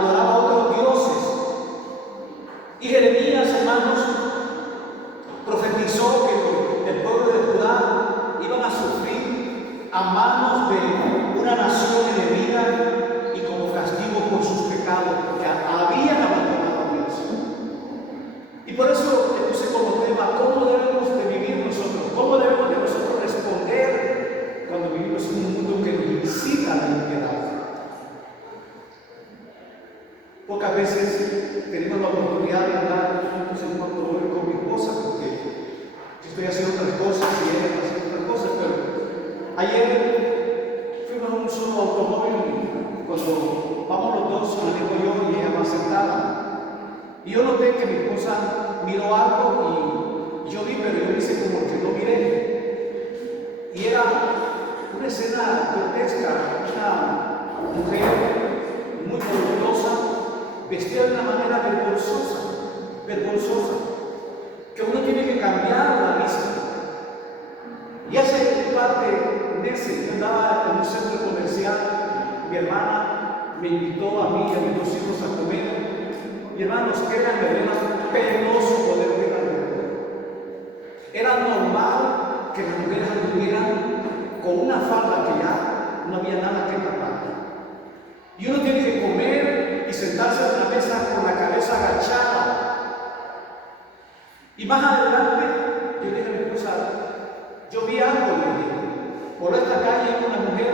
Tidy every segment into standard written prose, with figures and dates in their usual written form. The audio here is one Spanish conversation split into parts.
adoraba a otros dioses. Y Jeremías, hermanos, profetizó que el pueblo de Judá iban a sufrir a manos de una nación enemiga y como castigo por sus pecados, porque habían abandonado a Dios. Y por eso le puse como tema, ¿cómo debemos de vivir nosotros? ¿Cómo debemos de nosotros responder cuando vivimos en un mundo que nos incita a la impiedad? Pocas veces tenemos la oportunidad de andar juntos en un automóvil con mi esposa, porque estoy haciendo otras cosas y ella está haciendo otras cosas, pero ayer fuimos en un solo automóvil y cuando vamos los dos, manejo yo y ella va sentada. Y yo noté que mi esposa miró algo y yo vi, pero yo hice como que no miré. Y era una escena grotesca, una mujer muy voluptuosa, vestida de una manera vergonzosa, que uno tiene que cambiar la vista. Y hace un par de meses yo andaba en un centro comercial, mi hermana me invitó a mí y a mis 2 hijos a comer. Y hermanos, créanme, era penoso poder ver a la mujer. Era normal que las mujeres anduvieran con una falda que ya no había nada que tapar. Y uno tiene que comer y sentarse en la mesa con la cabeza agachada. Y más adelante, yo dije a mi esposa, yo vi algo, le dije, por esta calle una mujer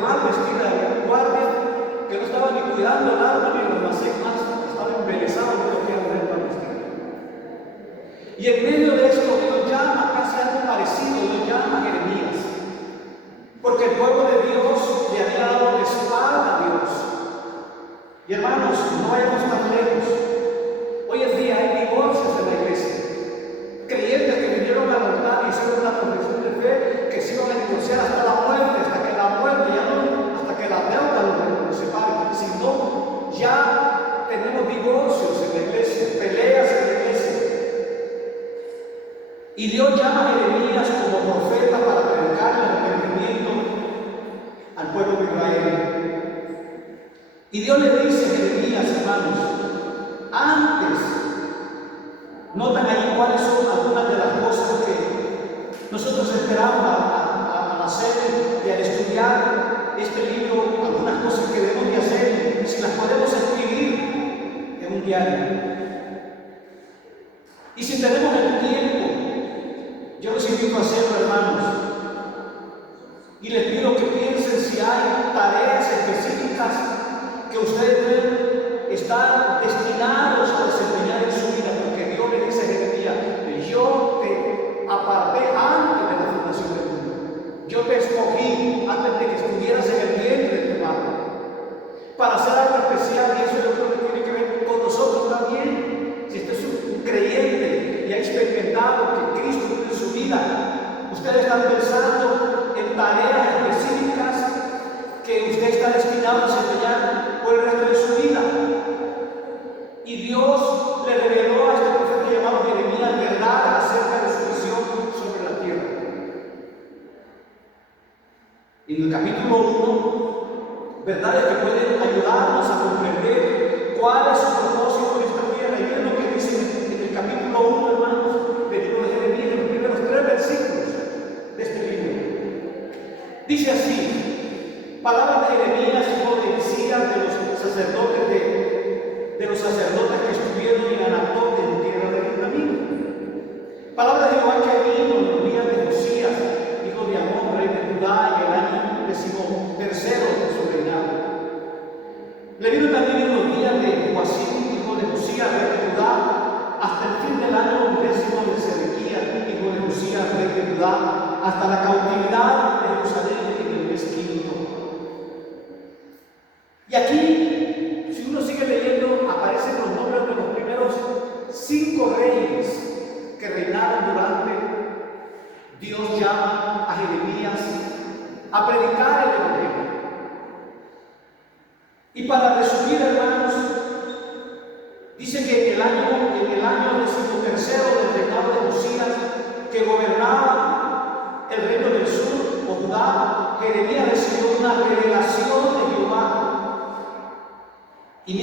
mal vestida de un guardia que no estaba ni cuidando el alma ni los almacén más, estaba embelesado de lo que era mujer mal vestida. Y en medio de esto Dios llama, casi algo parecido, Dios llama a Jeremías, porque el pueblo de Dios le había dado la espalda a Dios. Y hermanos, no vayamos tan lejos. Hoy en día hay divorcios en la iglesia. Creyentes que vinieron al altar y hicieron una profesión de fe que se iban a divorciar hasta la muerte, hasta que la muerte, ya no, hasta que la deuda los separe, sino ya tenemos divorcios en la iglesia, peleas en la iglesia. Y Dios llama a Jeremías como profeta para predicar el arrepentimiento al pueblo de Israel. Y Dios le dice a Jeremías, hermanos, antes, notan ahí cuáles son algunas de las cosas que nosotros esperamos al hacer y al estudiar este libro, algunas cosas que debemos de hacer, si las podemos escribir en un diario. Y si tenemos el tiempo, yo los invito a hacerlo, hermanos. Y les pido que piensen si hay tareas específicas que ustedes deben estar destinados a desempeñar en su vida, porque Dios le dice a Jeremías, yo te aparté antes de la fundación del mundo, yo te escogí antes de que estuvieras en el vientre de tu madre, para hacer algo especial, y eso yo creo que tiene que ver con nosotros también. Si usted es un creyente y ha experimentado que Cristo vive en su vida, ustedes están pensando en tareas específicas que usted está destinado a desempeñar por el resto de su vida. Y Dios le reveló a este profeta llamado Jeremías verdad acerca de su visión sobre la tierra. En el capítulo 1, verdades que pueden ayudarnos a comprender cuál es su propósito en esta tierra. Y miren lo que dice en el capítulo 1, hermanos, del libro de Jeremías, en los primeros 3 versículos de este libro. Dice así: palabras de Jeremías, hijo de Hilcías, de los sacerdotes que estuvieron en Anatot, en tierra de Benjamín. Palabras de Jehová que vino en los días de Josías, hijo de Amón, rey de Judá, en el año 13º de su reinado. Le vino también en los días de Joacim, hijo de Josías, rey de Judá, hasta el fin del año 10º de Sedequías, hijo de Josías, rey de Judá, hasta la cautividad de Jerusalén en el mes quinto. Y aquí, si uno sigue leyendo, aparecen los nombres de los primeros 5 reyes que reinaron durante. Dios llama a Jeremías a predicar el evangelio. Y para resumir, hermanos, dice que en el año 13º del reinado de Josías, que gobernaba el reino del sur,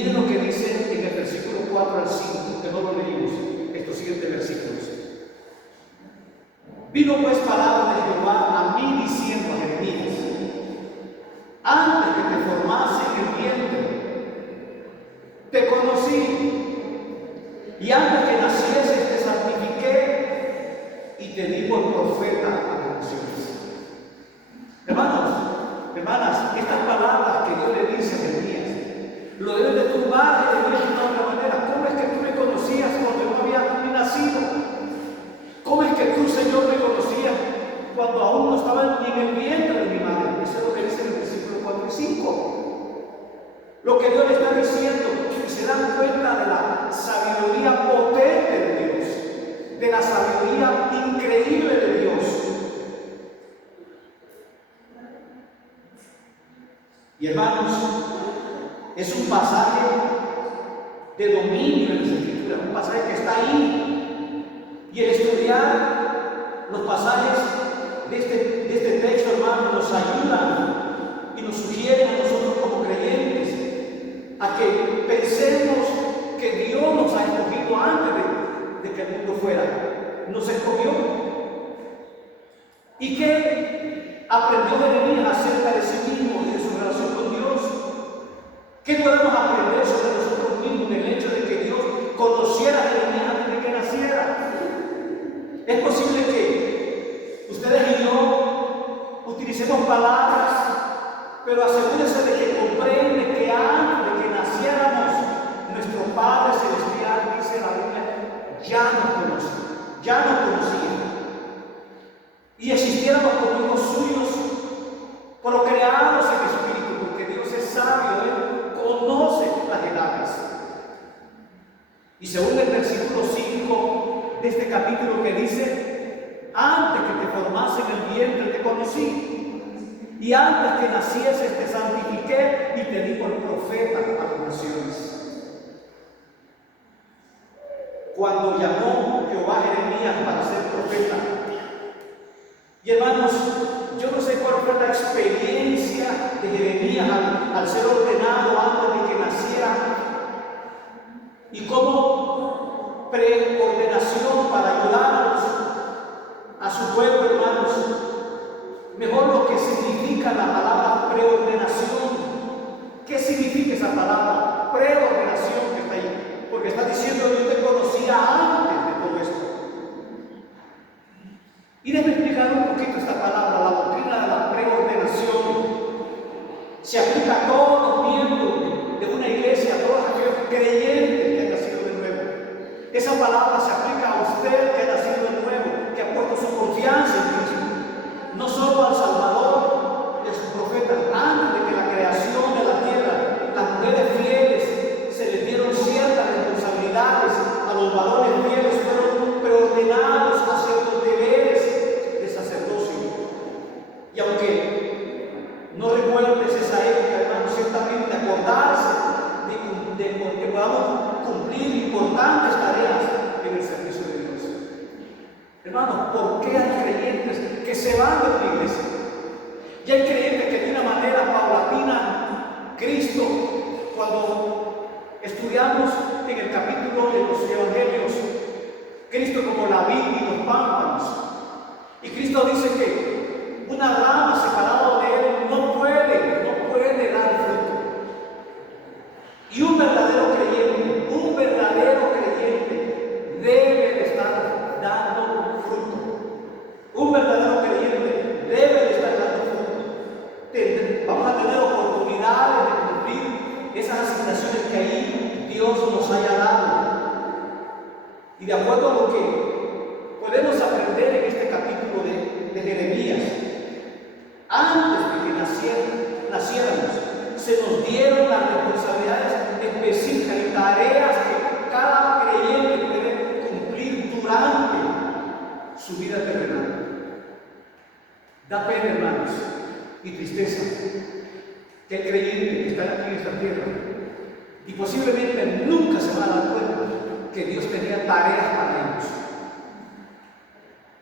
miren lo que dice en el versículo 4 al 5, que no lo leímos, estos siguientes versículos. Vino pues palabra de Jehová a mí diciendo a Jeremías: antes que te formase en el vientre, te conocí, y antes que nacieses te santifiqué y te di por profeta a las naciones. Hermanos, hermanas, estas palabras que Dios le dice a Jeremías lo deben de turbar a Jeremías de una otra manera. ¿Cómo es que tú me conocías cuando no había ni nacido? ¿Cómo es que tú, Señor, me conocías cuando aún no estaba ni en el vientre de mi madre? Eso es lo que dice en el versículo 4 y 5. Lo que Dios le está diciendo, y se dan cuenta de la sabiduría potente de Dios, de la sabiduría increíble de Dios. Y hermanos, es un pasaje de dominio en las Escrituras, un pasaje que está ahí. Y el estudiar los pasajes de este texto, hermanos, nos ayudan y nos sugieren a nosotros como creyentes a que pensemos que Dios nos ha escogido antes de que el mundo fuera. Nos escogió. ¿Y qué aprendió Jeremías acerca de sí mismo y de su relación con Dios? ¿Qué podemos aprender sobre nosotros mismos del hecho de que Dios conociera a Jeremías antes de que naciera? Es posible que ustedes y yo utilicemos palabras, pero asegúrense de que comprenden que antes de que naciéramos, nuestro Padre Celestial, dice la Biblia, ya nos conocía. Y existiéramos como hijos suyos, procreados en espíritu, porque Dios es sabio, Él conoce las edades. Y según el versículo 5 de este capítulo que dice: antes que te formase en el vientre te conocí, y antes que nacieses te santifiqué y te di por profeta a las naciones. Cuando llamó Jehová a Jeremías para ser profeta, y hermanos, yo no sé cuál fue la experiencia de Jeremías al ser ordenado antes de que naciera, y cómo preordenación para ayudarnos a su pueblo, hermanos. Mejor lo que significa la palabra preordenación. ¿Qué significa esa palabra? Preordenación que está ahí. Porque está diciendo: yo te conocía antes de todo esto. Y déjame explicar un poquito esta palabra. La doctrina de la preordenación se aplica a todos los miembros de una iglesia, a todos aquellos creyentes que han nacido de nuevo. Esa palabra se aplica a usted que ha nacido de nuevo, que ha puesto su confianza en Cristo. No solo al Salvador y a sus profetas. Antes de que la creación de la tierra, las mujeres fieles se les dieron ciertas responsabilidades. A los varones fieles fueron preordenados a ciertos deberes de sacerdocio. Y aunque no recuerdes esa época, hermanos, ciertamente acordarse de que podamos cumplir importantes tareas en el servicio de Dios. Hermanos, ¿por qué hay creyentes que se van de la iglesia? Y hay creyentes que de una manera paulatina, Cristo, cuando estudiamos en el capítulo de los Evangelios, Cristo como la vid y los pámpanos, y Cristo dice que una rama separada de Él no puede dar fruto. Y un verdadero creyente debe de estar dando fruto. Un verdadero creyente debe de estar dando fruto. Vamos a tener oportunidades de cumplir esas asignaciones que ahí Dios nos haya dado. Y de acuerdo a lo que podemos aprender en este capítulo de Jeremías, antes de que naciéramos, se nos dieron las responsabilidades específicas y tareas que cada creyente debe cumplir durante su vida terrenal. Da pena, hermanos, y tristeza que el creyente que está aquí en esta tierra y posiblemente nunca se va a dar cuenta que Dios tenía tareas para ellos.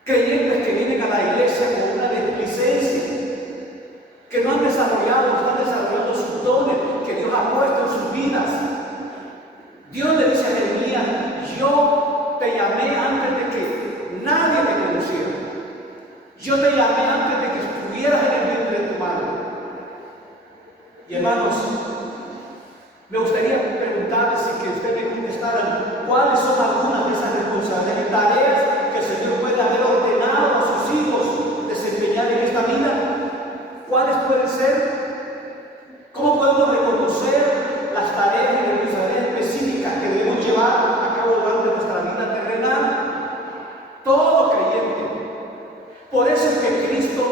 Creyentes que vienen a la iglesia con una displicencia, que no han desarrollado, están desarrollando sus dones que Dios ha puesto en sus vidas, Yo te llamé antes de que estuvieras en el vientre de tu madre. Y hermanos, me gustaría preguntarles y que ustedes me contestaran cuáles son algunas de esas responsabilidades y tareas que el Señor puede haber ordenado a sus hijos desempeñar en esta vida. ¿Cuáles pueden ser? ¿Cómo podemos reconocer las tareas y responsabilidades específicas que debemos llevar a cabo durante nuestra vida terrenal? Todo creyente. Por eso es que Cristo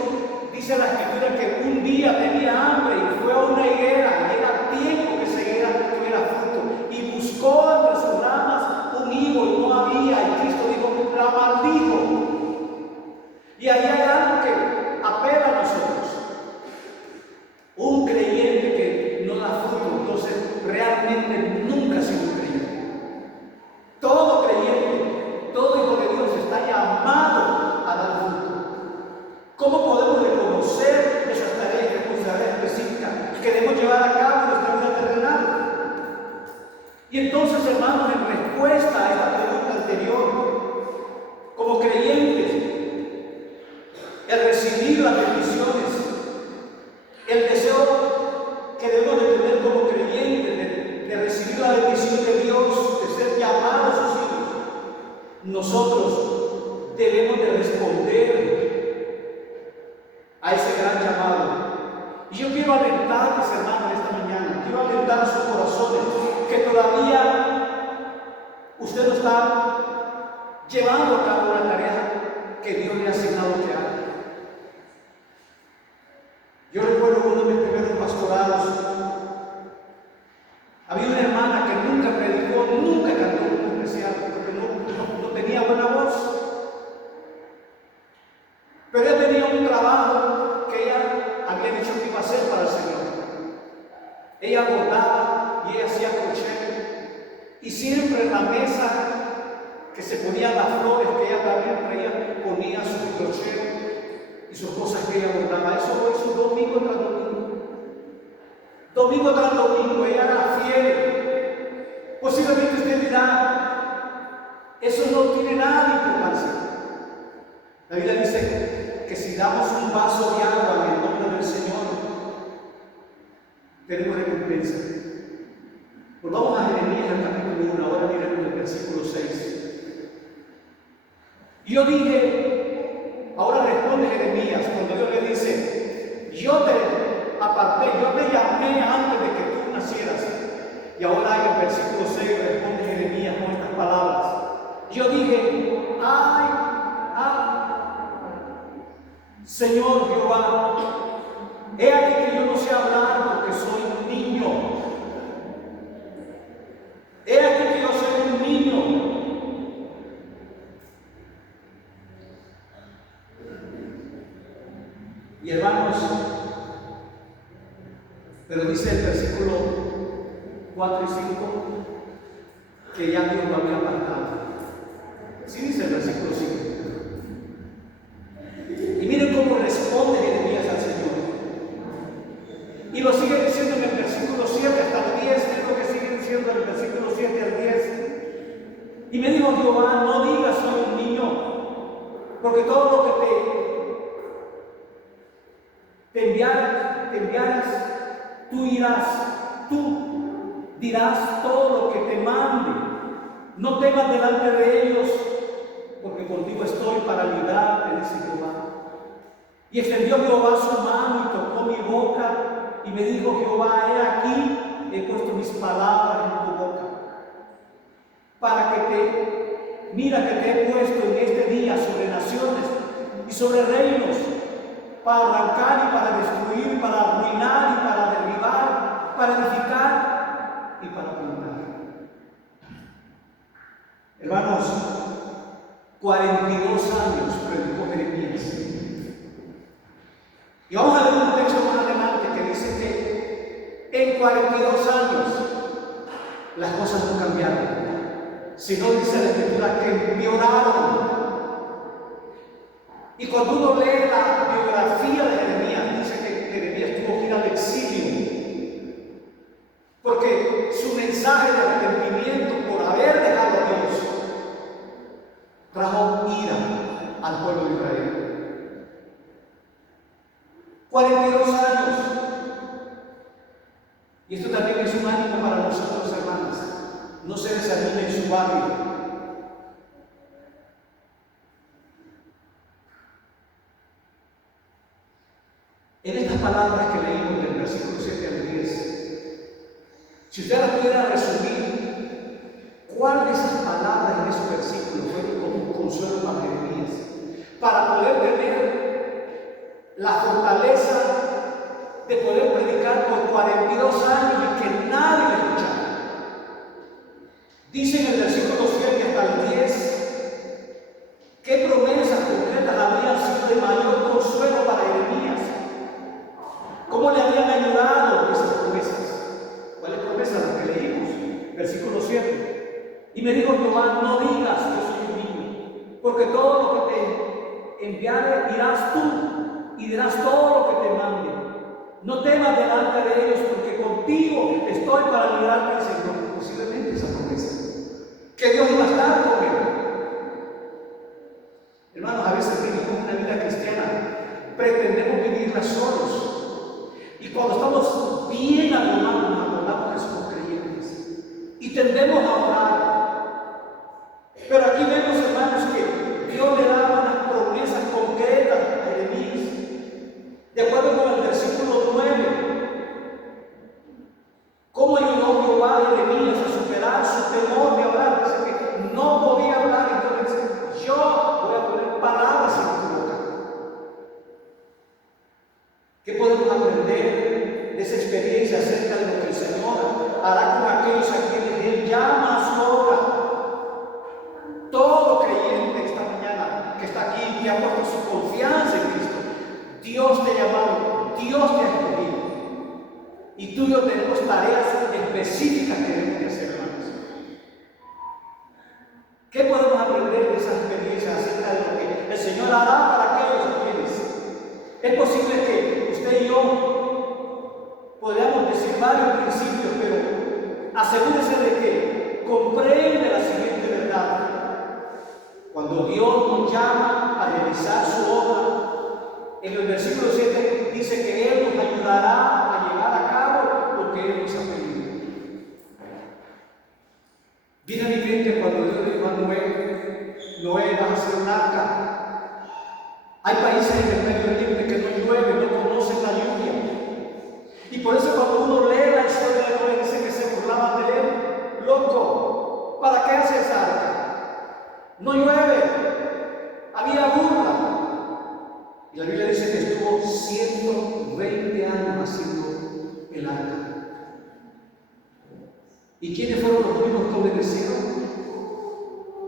dice en la Escritura que un día tenía hambre y fue a una higuera, y era tiempo que esa higuera tuviera fruto, y buscó entre sus ramas un higo y no había, y Cristo dijo, la maldijo. Y ahí hay algo que apela a nosotros. Un creyente que no da fruto, entonces realmente nunca ha sido un creyente. Todo creyente, todo hijo de Dios está llamado a dar fruto. ¿Cómo podemos reconocer esas tareas y responsabilidades específicas que debemos llevar a cabo en nuestra vida terrenal? Y entonces, hermanos, en respuesta a esta pregunta anterior, como creyentes, el recibir las bendiciones, el deseo que debemos de tener como creyentes de recibir la bendición de Dios, de ser llamados sus hijos, nosotros debemos de responder a ese gran llamado. Y yo quiero alentarles, hermanos, esta mañana, quiero alentar a sus corazones que todavía usted no está llevando a cabo la tarea que Dios le ha asignado que haga. Yo recuerdo uno de mis primeros pastorados, había una hermana que nunca predicó, nunca cantó un especial, porque no tenía buena voz. Pero ella tenía un trabajo que ella había dicho que iba a hacer para el Señor. Ella bordaba y ella hacía crochet. Y siempre en la mesa que se ponían las flores que ella también traía, ponía su crochet y sus cosas que ella bordaba. Eso lo hizo domingo tras domingo. Domingo tras domingo, ella era fiel. Posiblemente usted dirá, eso no tiene nada de importancia. La Biblia dice que si damos un vaso de agua en el nombre del Señor, tenemos recompensa. Volvamos a Jeremías, el capítulo 1, ahora miremos el versículo 6. Y yo dije, ahora responde Jeremías, cuando Dios le dice, yo te aparté, yo te llamé antes de que tú nacieras. Y ahora en el versículo 6 responde Jeremías con estas palabras. Yo dije, Señor Jehová, he aquí que yo no sé hablar porque soy un niño. He aquí que yo soy un niño. Y hermanos, pero dice el versículo 4 y 5 que ya Dios lo había apartado. Sí dice el versículo 5. Y miren cómo responde Jeremías al Señor. Y lo sigue diciendo en el versículo 7 hasta el 10, es lo que sigue diciendo en el versículo 7 al 10. Y me dijo Jehová, no digas soy un niño, porque todo lo que te enviaras, tú dirás todo lo que te mande. No temas delante de ellos, porque contigo estoy para ayudarte, dice Jehová. Y extendió Jehová su mano y tocó mi boca, y me dijo Jehová, he aquí, he puesto mis palabras en tu boca, para que mira que te he puesto en este día sobre naciones y sobre reinos, para arrancar y para destruir, para arruinar y para derribar, para edificar y para plantar. Hermanos, 42 años predicó Jeremías. Y vamos a ver un texto más adelante que dice que en 42 años las cosas no cambiaron, sino dice la Escritura que empeoraron. Y cuando uno lee la biografía de Jeremías, dice que Jeremías tuvo que ir al exilio, porque su mensaje de arrepentimiento por haber dejado a Dios trajo ira al pueblo de Israel. chisme en su barrio. En estas palabras que leímos del versículo 7 al 10, si usted las pudiera resumir, ¿cuál de esas palabras en esos versículos fue como un consuelo para Jeremías? Para poder tener la fortaleza de poder predicar por 42 años y que nadie le escuchara. Dice en el versículo 7 hasta el 10, ¿qué promesas concretas habrían sido de mayor consuelo para Jeremías? ¿Cómo le habían ayudado esas promesas? ¿Cuáles promesas? Las que leímos. Versículo 7. Y me dijo Jehová, no digas yo soy un niño, porque todo lo que te enviare irás tú y dirás todo lo que te mande. No temas delante de ellos, porque contigo estoy para librarte al Señor. Posiblemente esa promesa que Dios iba a estar con él. Hermanos, a veces vivimos una vida cristiana, pretendemos vivirla solos. Y cuando estamos bien abrumados, nos acordamos que somos creyentes y tendemos a orar. Pero aquí vemos, hermanos, que Dios le da unas promesas concretas a Jeremías, de acuerdo con el versículo 9. ¿Cómo ayudó Jehová a Jeremías a superar su temor de hablar? Dice que no podía hablar, entonces yo voy a poner palabras en tu boca. ¿Qué podemos aprender de esa experiencia acerca de lo que el Señor hará con aquellos a quienes Él llama a su obra? Todo creyente esta mañana que está aquí, que ha puesto su confianza en Cristo, Dios te ha llamado, Dios te ha escogido. Y tú y yo tenemos tareas específicas que debemos de hacer, hermanos. ¿Qué podemos aprender de esas experiencias acerca de lo que el Señor hará para aquellos a quienes? Es posible que usted y yo podamos decir varios principios, pero asegúrese de que comprende la siguiente verdad. Cuando Dios nos llama a realizar su obra, en el versículo 7 dice que Él nos ayudará a llevar a cabo lo que Él nos ha pedido. Viene a mi mente cuando Dios dijo a Noé, vas a hacer un arca. Hay países en el Medio Oriente que no llueve, no conocen la lluvia. Y por eso cuando uno lee la historia de Noé, dice que se burlaban de él. Loco, ¿para qué haces esa arca? No llueve, había burla. Y la Biblia dice que estuvo 120 años haciendo el arca. ¿Y quiénes fueron los únicos que obedecieron?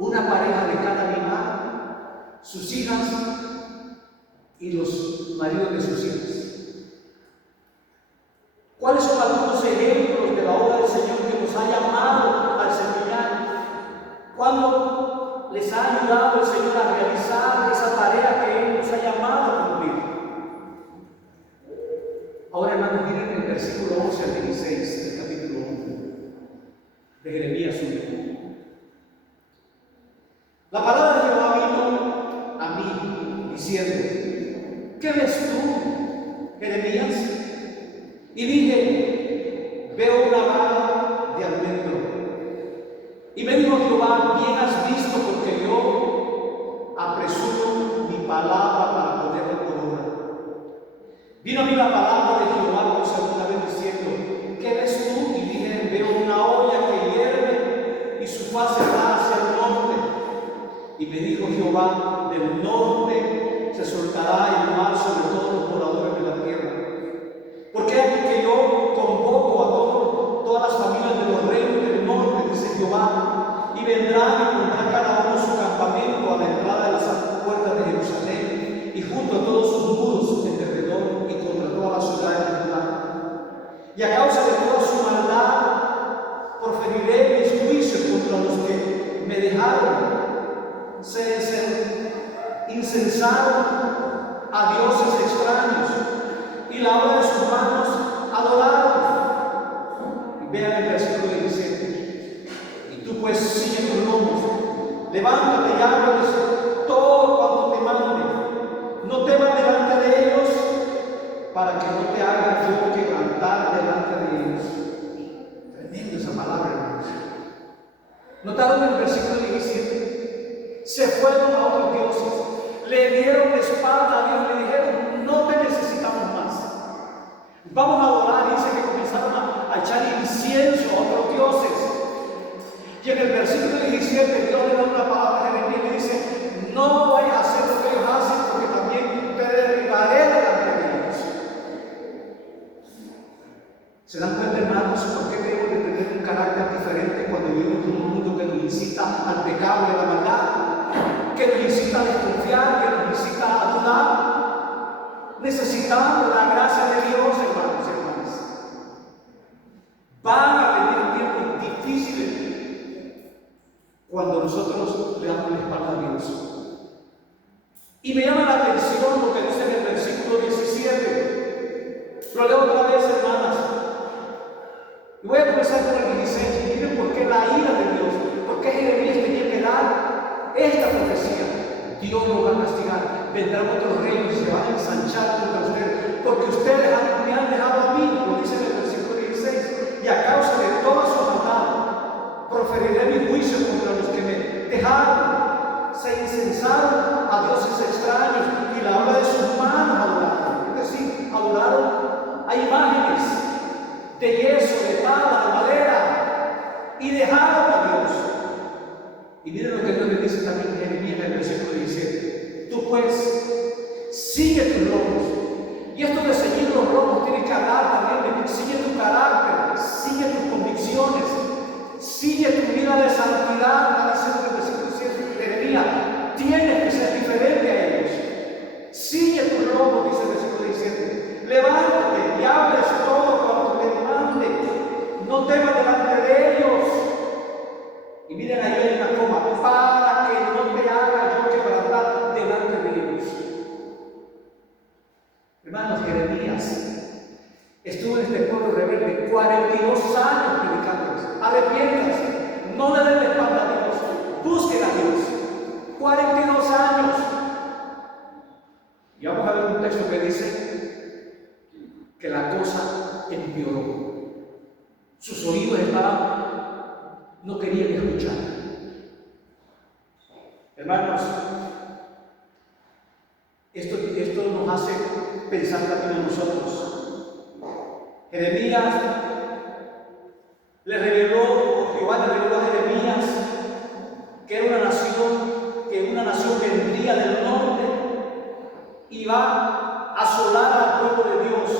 Una pareja de cada animal, sus hijas y los maridos de sus hijas. ¿Cuáles son algunos ejemplos de la obra del Señor que nos ha llamado al seminario? ¿Cuándo les ha ayudado el Señor a realizar esa tarea que Él nos ha llamado a cumplir? Ahora, hermanos, miren el versículo 11 al 16 del capítulo 1 de Jeremías 1. La palabra de Jehová vino a mí diciendo: ¿qué ves tú, Jeremías? Y dije: veo una vara de almendro. Y me dijo Jehová: bien has visto, porque yo apresuro mi palabra para ponerla por obra. Vino a mí la palabra de Jehová por segunda vez diciendo: ¿qué ves tú? Y dije: veo una olla que hierve y su faz está hacia el norte. Y me dijo Jehová: del norte se soltará el mal sobre todos los moradores de la tierra. Porque aquí que yo convoco a todas las familias de los reinos del norte, dice Jehová, y vendrán y pondrán cada uno su campamento a la entrada de las puertas de Jerusalén y junto a todos sus muros en derredor y contra todas las ciudades de Judá. Y a causa de toda su maldad proferiré mis juicios contra los que me dejaron, se incensaron a dioses extraños y la obra de sus manos adoraron. Y vean el versículo 17. Y tú pues sigue tus lomos, levántate y háblales todo cuanto te mande. No temas delante de ellos, para que no te haga yo quebrantar delante de ellos. Tremenda esa palabra, hermanos. ¿Notaron el versículo 17? Se fueron a otros dioses, le dieron la espalda a Dios, le dijeron, no te necesitamos más. Vamos a adorar, y dice que comenzaron a echar incienso a otros dioses. Y en el versículo 17 Dios le da una palabra a Jeremías y le dice, no vayas a hacer lo que ellos hacen, porque también te derribaré delante de ellos. ¿Se dan cuenta, hermanos, por qué debemos de tener un carácter diferente cuando vivimos en un mundo que nos incita al pecado y a la maldad? Que nos incita a desconfiar, que nos incita a dudar. Necesitamos la gracia de Dios, hermanos y hermanas. Van a venir tiempos difíciles cuando nosotros le damos la espalda a Dios. Y me llama la atención lo que dice en el versículo 17. Lo leo otra vez, hermanas. Y voy a comenzar con el 16. Miren por qué la ira de Dios, por qué Jeremías tenía que dar esta profecía. Dios lo va a castigar. Vendrán otros reinos y se van a ensanchar contra ustedes, porque ustedes me han dejado a mí, como dice en el versículo 16, y a causa de toda su maldad proferiré mi juicio contra los que me dejaron. Se incensaron a dioses extraños y la obra de sus manos adoraron. Es decir, adoraron a imágenes de yeso, de tabla, de madera, y dejaron a Dios. Y miren lo que Dios le dice también a Jeremías en el versículo 17. Tú pues, sigue tus lomos. Y esto de seguir los lomos tiene que hablar también de sigue tu carácter, sigue tus convicciones, sigue tu vida de santidad. Dice en el versículo 17, Jeremías, tienes que ser diferente a ellos. Sigue tus lomos, dice el versículo 17. Levántate y hables todo cuanto te mande. No temas delante de ellos. Y miren ahí hay una coma, para que no te haga yo quebrantar delante de ellos. Hermanos, Jeremías estuvo en este pueblo rebelde 42 años predicándoles. Arrepiéntanse, no le den la espalda a Dios, busquen a Dios. 42 años. Y vamos a ver un texto que dice que la cosa empeoró. Sus oídos no querían escuchar. Hermanos, esto nos hace pensar también a nosotros. Jeremías le reveló, Jehová le reveló a Jeremías que era una nación vendría del norte y va a asolar al pueblo de Dios.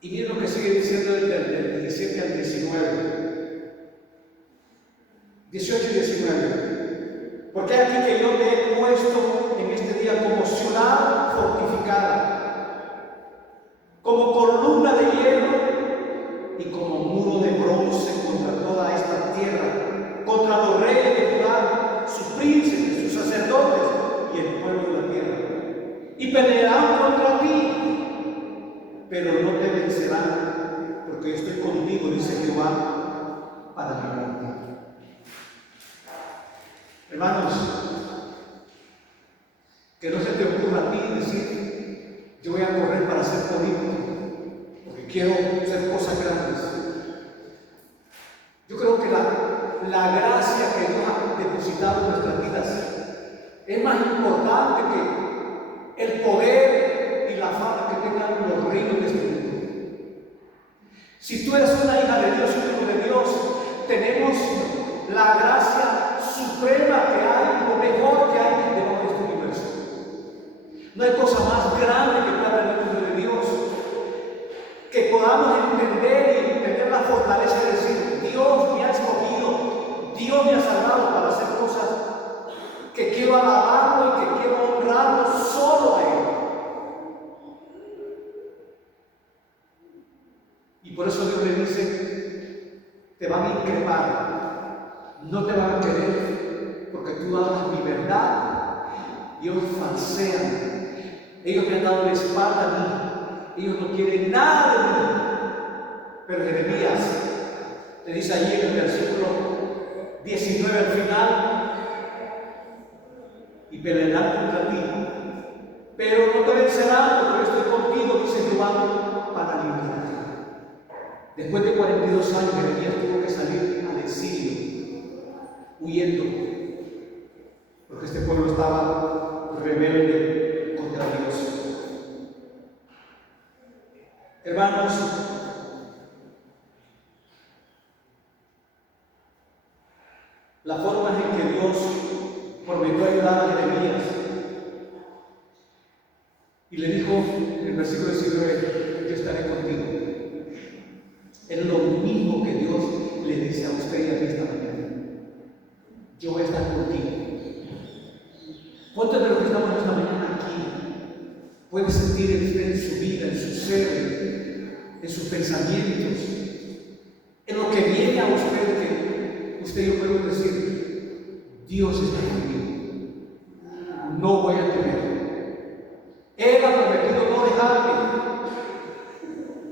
Y miren lo que sigue diciendo del 17 al 19. 18 y 19. Porque aquí que yo te he puesto en este día como ciudad fortificada, como columna de hierro y como muro de bronce contra toda esta tierra, contra los reyes de Judá, sus príncipes, sus sacerdotes y el pueblo de la tierra. Y pelearán contra ti, pero no te vencerán, porque yo estoy contigo, dice Jehová, para librarte. Hermanos, que no se te ocurra a ti decir, yo voy a correr para ser político, porque quiero hacer cosas grandes. Yo creo que la gracia que Dios ha depositado en nuestras vidas es más importante que el poder y la fama que tengan los reinos de este mundo. Si tú eres una hija de Dios, un hijo de Dios, tenemos la gracia suprema que hay, lo mejor que hay debajo de este universo. No hay cosa más grande que para el mundo de Dios, que podamos entender y tener la fortaleza de decir, Dios me ha escogido, Dios me ha salvado para hacer cosas que quiero alabarlo y que quiero honrarlo solo a Él. Y por eso Dios le dice, te van a increpar, no te van a querer, porque tú hablas mi verdad y ellos falsean. Ellos me han dado la espalda a mí, ellos no quieren nada de mí. Pero Jeremías te dice allí en el versículo 19 al final, y pelearán contra ti, pero no te vencerán, porque yo estoy contigo, dice Jehová, para librarte. Después de 42 años, Jeremías tuvo que salir al exilio, huyendo, porque este pueblo estaba rebelde contra Dios. Hermanos, la forma en que Dios prometió ayudar a Jeremías y le dijo en el versículo 19, yo estaré contigo. Es lo mismo que Dios le dice a usted y a mí esta mañana. Yo voy a estar contigo. ¿Cuántos de los que estamos esta mañana aquí pueden sentir en su vida, en su ser, en sus pensamientos, en lo que viene a usted, que usted y yo podemos decir, Dios está conmigo, no voy a temer. Él ha prometido no dejarme,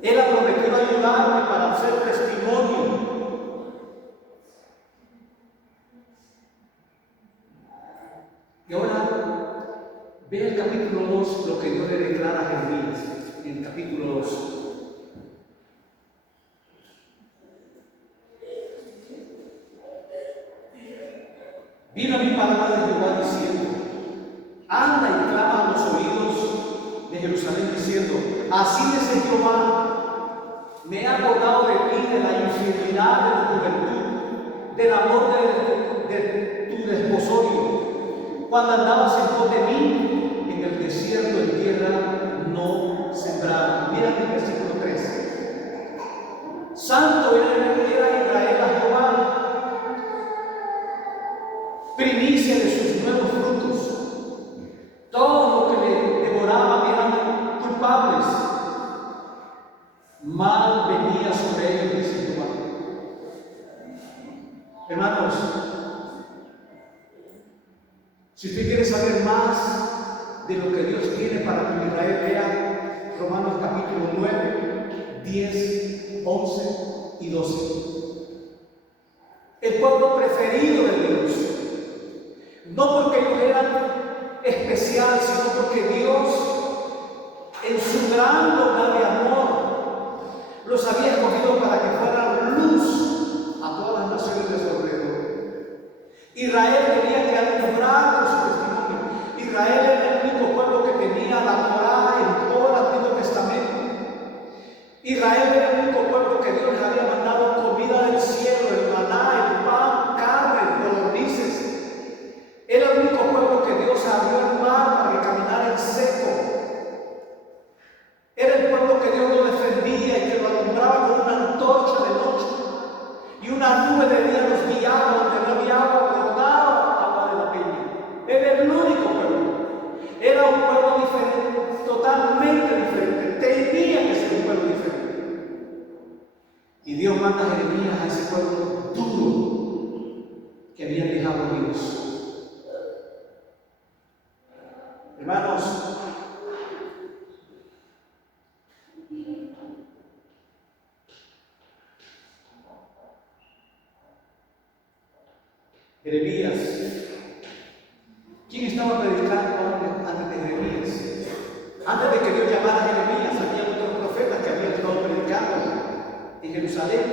Él ha prometido ayudarme para hacer testimonio. Y ahora ve el capítulo 2, lo que Dios le declara a Jeremías, en el capítulo 2. Vino mi palabra de Jehová diciendo, anda y clama a los oídos de Jerusalén diciendo, así dice Jehová, me he acordado de ti, de la infidelidad de tu juventud, del amor de tu desposorio, cuando andabas en pos de mí, en el desierto, en tierra no sembrada. Mira el versículo 3. Santo era Israel a Jehová, primicia de sus nuevos frutos. Todo lo que le devoraban eran culpables. Mal venía sobre ellos, dice Jehová. Hermanos, si usted quiere saber más de lo que Dios tiene para tu Israel, vea Romanos capítulo 9, 10, 11 y 12. El pueblo preferido de Dios. No porque ellos eran especiales, sino porque Dios, en su gran bondad de amor, los había escogido para que fueran luz a todas las naciones de su alrededor. Israel tenía que alumbrar con su testimonio. Israel era el único pueblo que tenía la Torá en todo el Antiguo Testamento. Israel era el único pueblo que Dios les había mandado comida del cielo, el maná, el pan, carne, codornices. Era el único pueblo que Dios abrió el mar para que caminara en seco. Era el pueblo que Dios lo defendía y que lo alumbraba con una antorcha de noche. Y una nube de día los guiaba donde no había agua, brotaba agua de la peña. Era el único pueblo. Era un pueblo diferente, totalmente diferente. Tenía que ser un pueblo diferente. Y Dios manda a Jeremías a ese pueblo duro que había dejado Dios. Hermanos, Jeremías, ¿quién estaba predicando antes de Jeremías? Antes de que Dios llamara a Jeremías, había otros profetas que habían estado predicando en Jerusalén.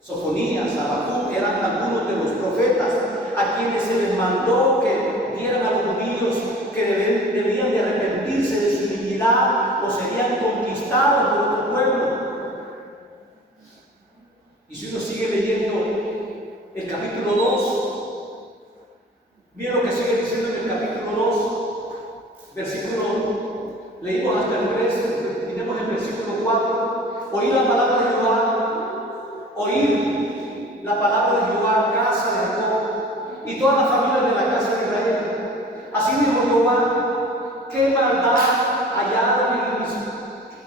Sofonías, Habacuc eran algunos de los profetas a quienes se les mandó que dieran a los judíos que debían de arrepentirse de su iniquidad o serían conquistados por otro pueblo. Y si uno sigue leyendo el capítulo 2, miren lo que sigue diciendo en el capítulo 2, versículo 1, leímos hasta el 3, miremos el versículo 4, oíd la palabra de Jehová, oíd la palabra de Jehová, casa de Jacob, y toda la familia de la casa de Israel. Así dijo Jehová, qué maldad hallaron en mí,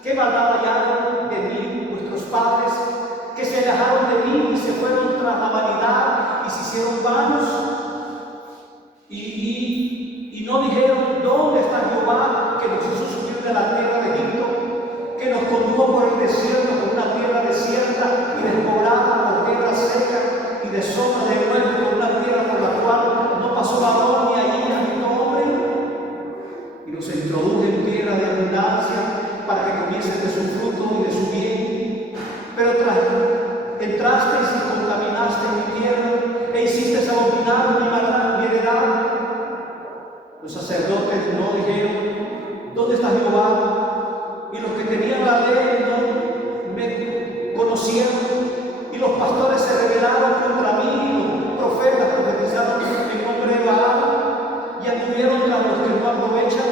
qué maldad hallaron de mí vuestros padres, que se alejaron de mí y se fueron tras la vanidad y se hicieron vanos, y no dijeron, ¿dónde está Jehová que nos hizo subir de la tierra de Egipto, que nos condujo por el desierto, por una tierra desierta y despoblada, por tierra seca y de sombra de muerte, por una tierra por la cual no pasó varón ni allí ni hombre, y nos introdujo en tierra de abundancia para que comiesen de su fruto y de su bien, Jehová, y los que tenían la ley no me conocieron, y los pastores se rebelaron contra mí, y los profetas profetizaron en nombre de Baal, y anduvieron tras los que no aprovechan.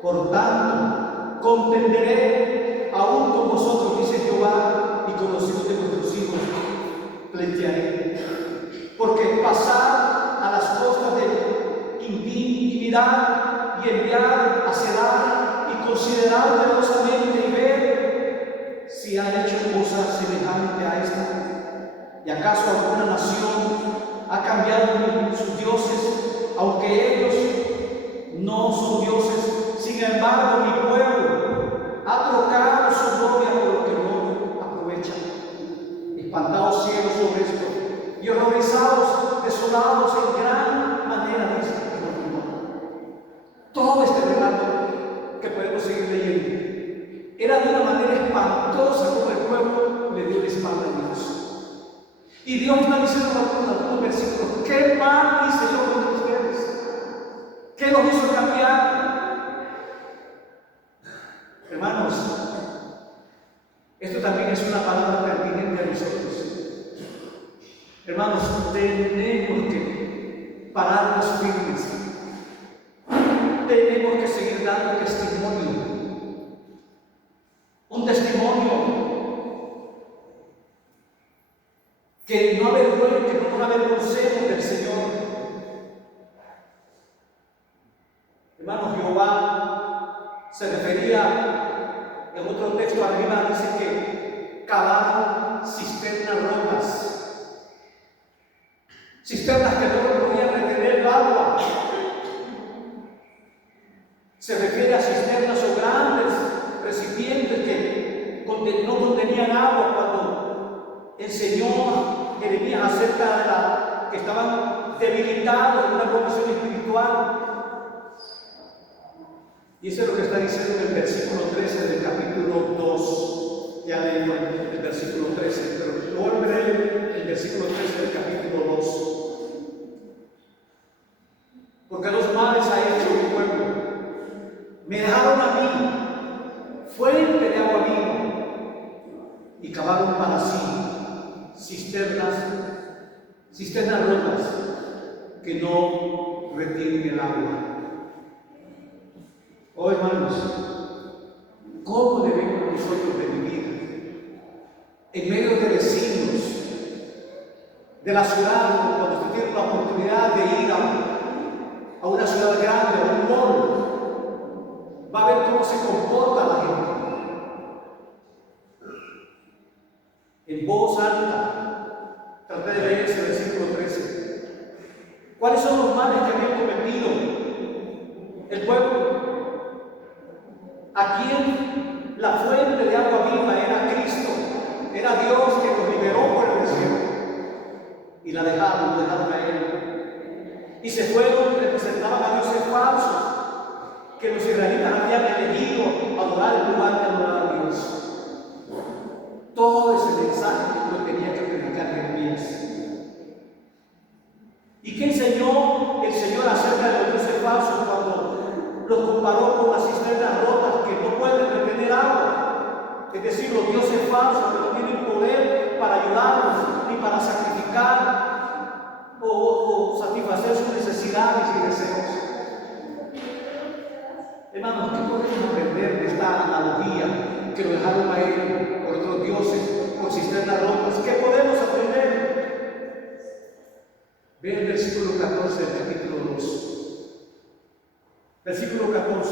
Por tanto, contenderé aún con vosotros, dice Jehová, y con los hijos de vuestros hijos pleitearé. Porque pasar a las costas de intimidad y enviar a sedar y considerar celosamente y ver si han hecho cosa semejante a esta. ¿Y acaso alguna nación ha cambiado sus dioses, aunque ellos no son dioses? Sin embargo, mi pueblo ha trocado su gloria por lo que no aprovechan. Espantados cielos sobre esto y horrorizados, desolados en gran manera, dice el Señor. Todo este relato que podemos seguir leyendo era de una manera espantosa como el pueblo le dio la espalda a Dios. Y Dios está diciendo en algunos versículos: ¿qué mal hice yo con ustedes? ¿Qué los hizo cambiar? Hermanos, esto también es una palabra pertinente a nosotros. Hermanos, tenemos que pararnos firmes. Tenemos que seguir dando testimonio. Un testimonio que no nos avergoncemos del Señor. Hermanos, Jehová se refería en otro texto arriba, dice que cavaron cisternas rotas. Cisternas que no podían retener el agua. Se refiere a cisternas o grandes recipientes que no contenían agua. Cuando enseñó Jeremías acerca de que estaban debilitados en una condición espiritual. Y eso es lo que está diciendo en el versículo 13 del capítulo 2. Ya leímos el versículo 13, pero voy a leer el versículo 13 del capítulo 2. Porque dos males ha hecho mi pueblo. Me dejaron a mí fuente de agua viva y cavaron para sí cisternas rotas que no retienen el agua. Oh hermanos, ¿cómo debemos nosotros de vivir en medio de vecinos de la ciudad, cuando usted tiene la oportunidad de ir a una ciudad grande, a un mall? Va a ver cómo se comporta la gente. En voz alta, traté de leer ese versículo 13. ¿Cuáles son los males que habían cometido el pueblo? A quien la fuente de agua viva era Cristo, era Dios que los liberó por el desierto. Y la dejaron a Él. Y se fueron y representaban a dioses falsos que los israelitas habían elegido a adorar en lugar de adorar a Dios. Todo ese mensaje lo tenía que predicar Jeremías. ¿Y qué enseñó el Señor acerca de los dioses falsos cuando los comparó con las cisternas rotas que no pueden retener agua? Es decir, los dioses falsos que no tienen poder para ayudarnos ni para sacrificar o satisfacer sus necesidades y deseos. Hermanos, ¿qué podemos aprender de esta analogía que lo dejaron a Él por otros dioses, por cisternas rotas? ¿Qué podemos aprender? Ve el versículo 14 del capítulo 2. Versículo 14.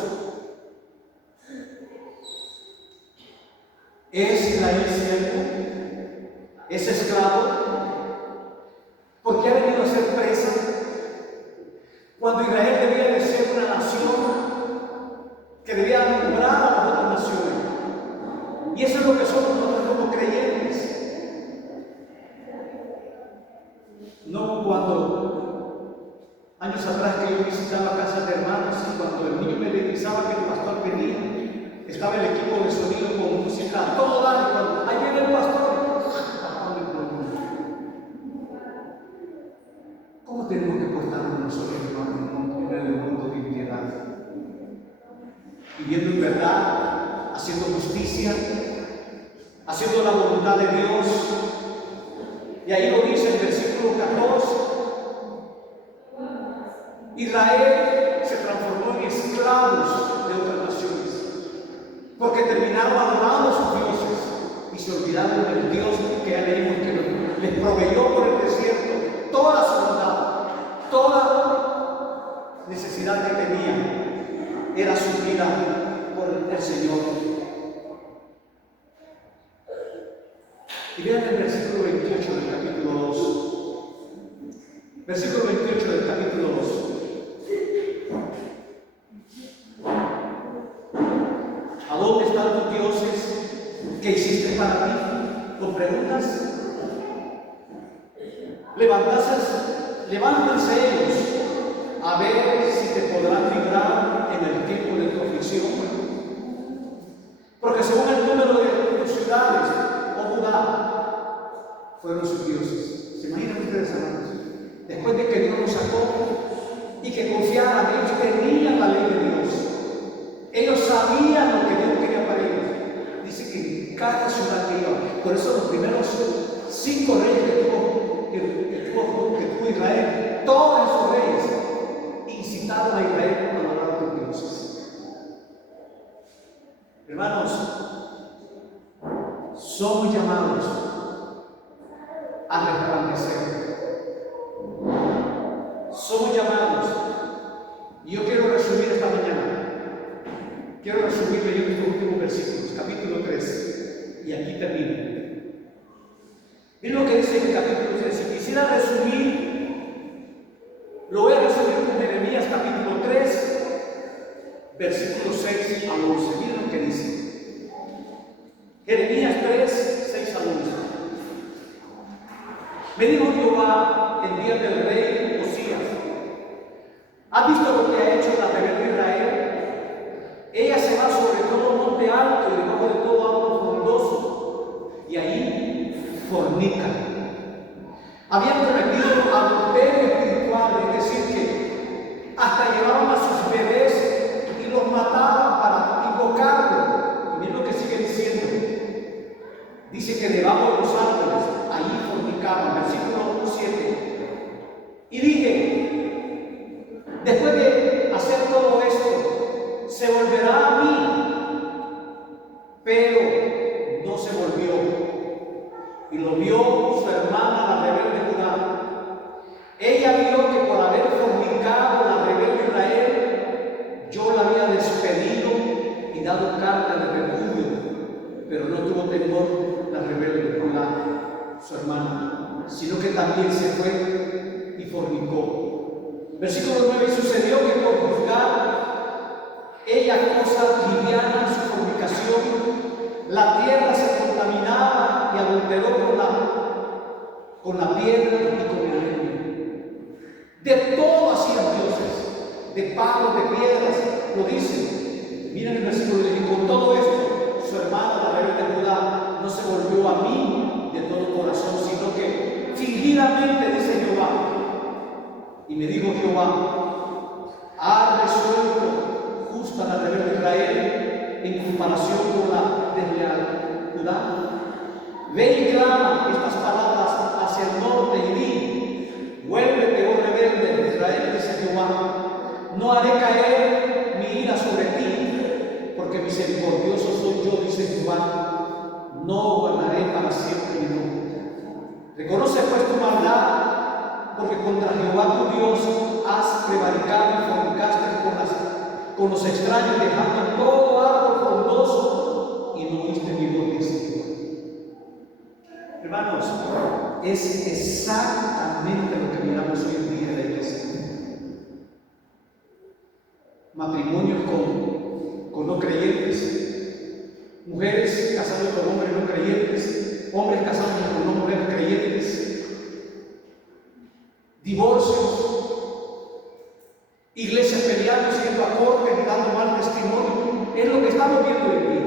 ¿Es Israel siervo? ¿Es esclavo? ¿Por qué ha venido a ser presa? Cuando Israel debía de ser una nación que debía nombrar a las otras naciones. Y eso es lo que somos nosotros como creyentes. No cuando años atrás que yo visitaba casas de hermanos y cuando el niño me avisaba que el pastor venía, estaba el equipo de sonido con música a todo dar, y cuando ahí viene el pastor, ¿cómo tenemos que portarnos nosotros, hermanos, en el mundo de impiedad? Viviendo en voluntad de Dios. Y ahí lo dice el versículo 14. Israel se transformó en esclavos de otras naciones, porque terminaron adorando a sus dioses y se olvidaron del Dios que ya leímos, que les proveyó por el desierto toda su bondad, toda necesidad que tenían era suplida por el Señor. Y vean el versículo 28 del capítulo 2. Versículo 28 del capítulo 2. ¿A dónde están tus dioses que hiciste para ti? ¿Con preguntas? Levántense ellos a ver si te podrán librar en el tiempo de tu aflicción. Porque según el número de tus ciudades, oh Judá, fueron sus dioses. ¿Se imaginan ustedes, hermanos? Después de que Dios los sacó y que confiaran, ellos tenían la ley de Dios. Ellos sabían lo que Dios quería para ellos. Dice que en cada ciudad que iban, por eso los primeros 5 reyes que tuvo Israel, todos esos reyes incitaron a Israel a adorar a los dioses. Hermanos, somos llamados a resplandecer. Somos llamados, y yo quiero resumir esta mañana. Quiero resumirlo en estos últimos versículos, capítulo 3, y aquí termino. Miren lo que dice en el capítulo 3. Si quisiera resumir, lo voy a resumir con Jeremías capítulo 3, versículos 6 al 11. Miren lo que dice. Jeremías 3, 6 al 11. Me dijo Jehová el día del rey Josías: ¿has visto lo que ha hecho la rebelde Israel? Ella se va sobre todo monte alto y debajo de todo árbol frondoso, y ahí fornica. Habían cometido adulterio espiritual, es decir, que hasta llevaban a sus bebés y los mataban para invocarlo. Miren lo que sigue diciendo. Dice que debajo de los árboles, ahí fornicaban. Versículo 7. Y dije: después de hacer todo esto, se volverá a mí. Pero no se volvió. Y lo vio su hermana, la rebelde Judá. Ella vio que por haber fornicado la rebelde Israel, yo la había despedido y dado carta de repudio. Pero no tuvo temor la rebelde Judá, su hermana, sino que también se fue y fornicó. Versículo 9. Y sucedió que por juzgar ella cosa liviana su fornicación, la tierra se contaminaba y adulteró con la piedra y con el leño. De todo hacían dioses, de palos, de piedras, lo dice. Miren el versículo, y con todo esto, su hermana, la rebelde Judá, no se volvió a mí de todo corazón, sino que fingidamente, dice Jehová. Y me dijo Jehová: ¿ha resuelto justa la rebelde Israel en comparación con la desleal Judá? Ve y clama estas palabras hacia el norte y di: vuélvete, oh rebelde de Israel, dice Jehová. No haré caer mi ira sobre ti, porque misericordioso soy yo, dice Jehová. No guardaré para siempre mi nombre. Reconoce pues tu maldad, porque contra Jehová tu Dios has prevaricado y fornicaste con los extraños, dejando todo árbol frondoso, y no oíste mi voz, dice Jehová. Hermanos, es exactamente lo que miramos hoy en día en la iglesia. Matrimonios con no creyentes, mujeres casadas con hombres no creyentes, hombres casados con mujeres creyentes, divorcios, iglesias peleando, yendo a corte y dando mal testimonio. Es lo que estamos viendo hoy en día.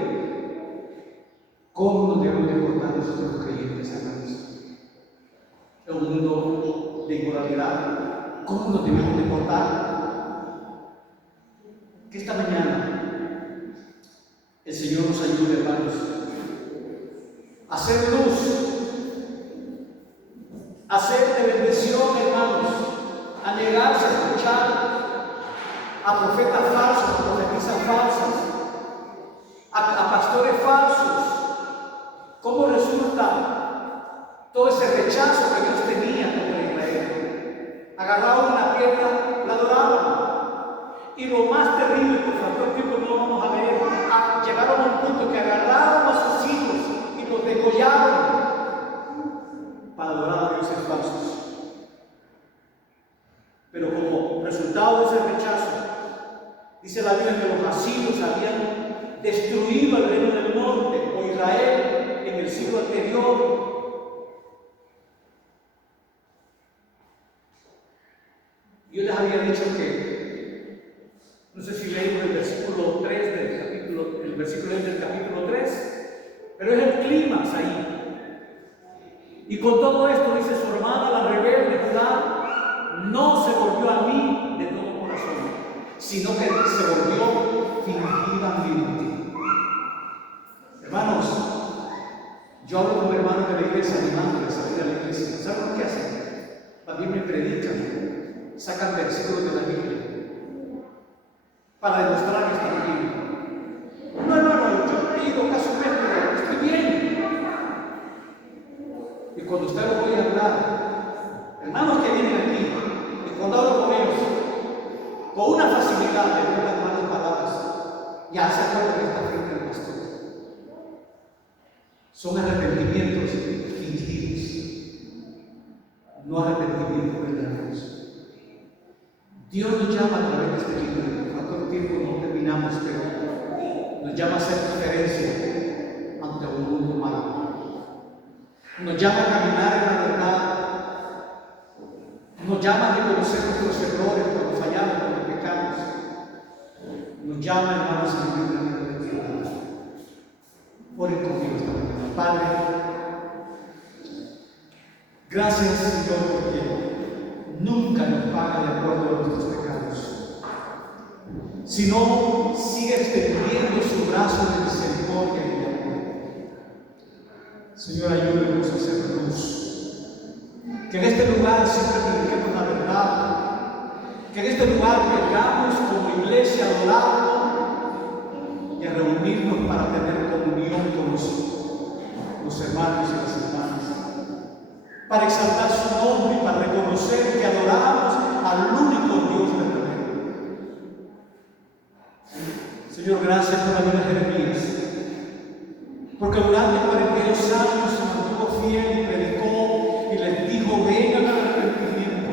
¿Cómo nos debemos de portar nosotros creyentes, hermanos? En un mundo de inmoralidad, ¿cómo nos debemos de portar? Que esta mañana el Señor nos ayude, hermanos, a hacer luz a ser de bendición, hermanos, a negarse a escuchar a profetas falsos, a profetisas falsas, a pastores falsos. ¿Cómo resulta todo ese rechazo que Dios tenía contra Israel? Agarraban una piedra, la adoraban. Y lo más terrible, por factor tiempo no vamos a ver, llegaron a un punto que agarraron a sus hijos y los degollaron para adorar a dioses falsos. Pero como resultado de ese rechazo, dice la Biblia que los asirios habían destruido el reino del norte o Israel en el siglo anterior. Yo les había dicho que, no sé si leímos el versículo 3 el versículo del capítulo 3, pero es el clímax ahí. Y con todo esto dice su hermana, la rebelde Judá, no se volvió a mí de todo corazón, sino que se volvió fingidamente. Hermanos, yo hablo con hermanos de la iglesia animándoles a ir a la iglesia. ¿Saben lo que hacen? También me predican, sacan versículos de la Biblia para demostrar que están bien. No, hermano, yo he ido casi un mes, pero estoy bien. Y cuando usted lo oye hablar, hermanos que vienen aquí, y cuando hablo con ellos, con una facilidad de ver las malas palabras, ya se acuerdan que está frente al pastor. Son arrepentimientos fingidos, no arrepentimientos verdaderos. Dios nos llama a través de este libro, por tanto tiempo no terminamos, pero nos llama a hacer diferencia ante un mundo malo. Nos llama a caminar en la verdad, nos llama a reconocer nuestros errores cuando fallamos, cuando pecamos, nos llama, hermanos, a vivir una vida de piedad. Oren conmigo esta mañana. Padre, gracias, Señor, porque nunca nos paga de acuerdo a nuestros pecados, sino sigue extendiendo su brazo de misericordia y de amor. Señor, ayúdenos a hacer luz. Que en este lugar siempre prediquemos la verdad. Que en este lugar vengamos como iglesia a adorarlo y a reunirnos para tener comunión con los hermanos y las hermanas. Para exaltar su nombre y para reconocer que adoramos al único Dios verdadero. Señor, gracias por la vida de Jeremías. Porque durante 42 años se mantuvo fiel y predicó y les dijo: vengan al arrepentimiento.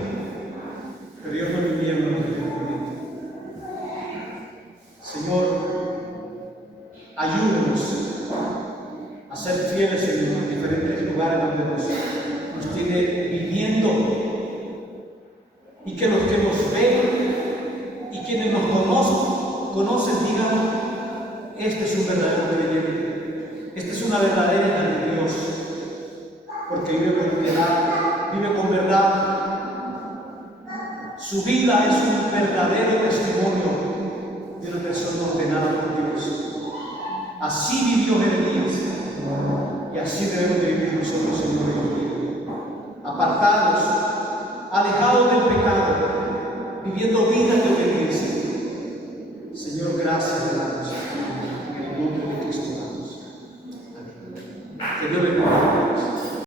Pero Dios no vivía en el arrepentimiento. Señor, ayúdenos a ser fieles en los diferentes lugares donde nos tiene viviendo, y que los que nos ven y quienes nos conocen digan: este es un verdadero creyente. Esta es una verdadera hija de Dios, porque vive con piedad, vive con verdad. Su vida es un verdadero testimonio de una persona ordenada por Dios. Así vivió Jeremías, y así debemos de vivir nosotros, Señor, apartados, alejados del pecado, viviendo vidas de obediencia.